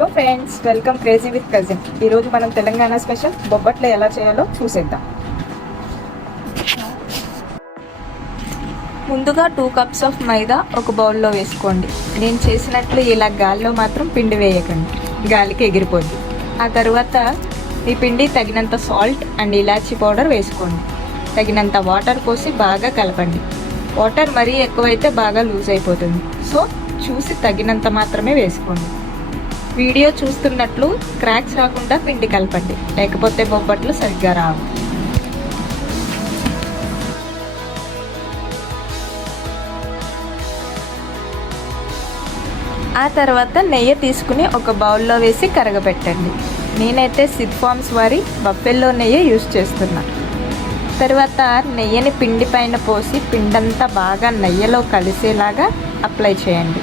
Hello friends, welcome crazy with cousin. ఈరోజు మనం Telangana special బొబ్బట్లు ఎలా చేయాలో చూసేద్దాం. ముందుగా 2 కప్స్ ఆఫ్ మైదా ఒక బౌల్లో వేసుకోండి. నేను చేసినట్లు ఇలా గాలిలో మాత్రం పిండి వేయకండి, గాలికి ఎగిరిపోద్ది. ఆ తర్వాత ఈ పిండి తగినంత సాల్ట్ అండ్ ఇలాచీ పౌడర్ వేసుకోండి. తగినంత వాటర్ పోసి బాగా కలపండి. వాటర్ మరీ ఎక్కువైతే బాగా లూజ్ అయిపోతుంది, సో చూసి తగినంత మాత్రమే వేసుకోండి. వీడియో చూస్తున్నట్లు క్రాక్స్ రాకుండా పిండి కలపండి, లేకపోతే బొబ్బట్లు సరిగ్గా రావు. ఆ తర్వాత నెయ్యి తీసుకుని ఒక బౌల్లో వేసి కరగబెట్టండి. నేనైతే సిద్ ఫార్మ్స్ వారి బఫెల్లో నెయ్యి యూజ్ చేస్తున్నా. తర్వాత నెయ్యిని పిండి పైన పోసి పిండంతా బాగా నెయ్యిలో కలిసేలాగా అప్లై చేయండి.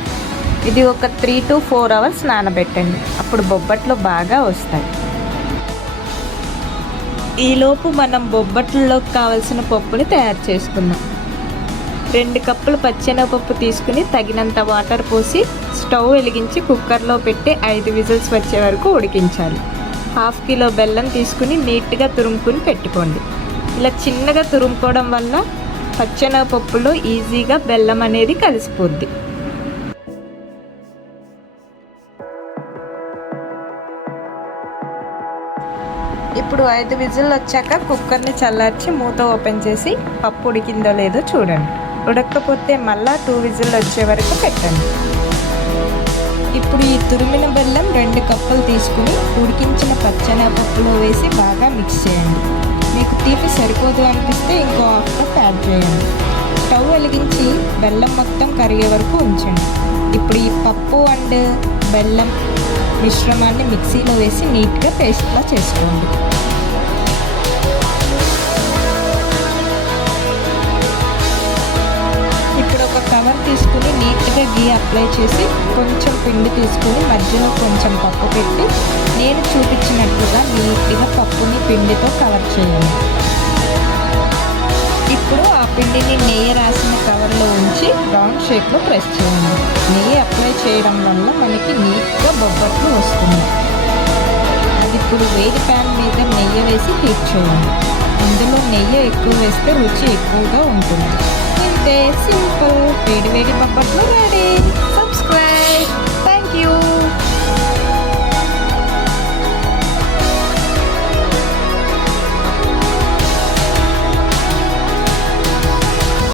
ఇది ఒక 3 to 4 అవర్స్ నానబెట్టండి, అప్పుడు బొబ్బట్లు బాగా వస్తాయి. ఈలోపు మనం బొబ్బట్లలోకి కావలసిన పప్పుని తయారు చేసుకుందాం. 2 కప్పులు పచ్చెనగపప్పు తీసుకుని తగినంత వాటర్ పోసి స్టవ్ వెలిగించి కుక్కర్లో పెట్టి 5 విజిల్స్ వచ్చే వరకు ఉడికించాలి. 1/2 కిలో బెల్లం తీసుకుని నీట్గా తురుముకుని పెట్టుకోండి. ఇలా చిన్నగా తురుముకోవడం వల్ల పచ్చెనగపప్పులో ఈజీగా బెల్లం అనేది కలిసిపోద్ది. ఇప్పుడు 5 విజిల్ వచ్చాక కుక్కర్ని చల్లార్చి మూత ఓపెన్ చేసి పప్పు ఉడికిందో లేదో చూడండి. ఉడకపోతే మళ్ళీ 2 విజిల్ వచ్చే వరకు పెట్టండి. ఇప్పుడు ఈ తురిమిన బెల్లం 2 కప్పులు తీసుకుని ఉడికించిన పచ్చెనగపప్పులో వేసి బాగా మిక్స్ చేయండి. మీకు తీపి సరిపోదు అనిపిస్తే ఇంకో 1/2 కప్ యాడ్ చేయండి. స్టవ్ వెలిగించి బెల్లం మొత్తం కరిగే వరకు ఉంచండి. ఇప్పుడు ఈ పప్పు అండ్ బెల్లం మిశ్రమాన్ని మిక్సీలో వేసి నీట్గా పేస్ట్లా చేసుకోండి. ఇప్పుడు ఒక కవర్ తీసుకుని నీట్గా గీ అప్లై చేసి కొంచెం పిండి తీసుకుని మధ్యలో కొంచెం పప్పు పెట్టి నేను చూపించినట్లుగా నీట్గా పప్పుని పిండితో కవర్ చేయండి. ఇప్పుడు ఆ పిండిని నెయ్యి రాసిన కవర్లో ఉంచి రౌండ్ షేప్లో ప్రెస్ చేయండి. నెయ్యి అప్లై చేయడం వల్ల మనకి నీట్గా బొబ్బట్లు వస్తుంది. అది ఇప్పుడు వేడి ప్యాన్ మీద నెయ్యి వేసి హీట్ చేయండి. ఇందులో నెయ్యి ఎక్కువ వేస్తే రుచి ఎక్కువగా ఉంటుంది. ఇంతే, సింపుల్ వేడి వేడి బొబ్బట్లు రెడీ. సబ్స్క్రైబ్.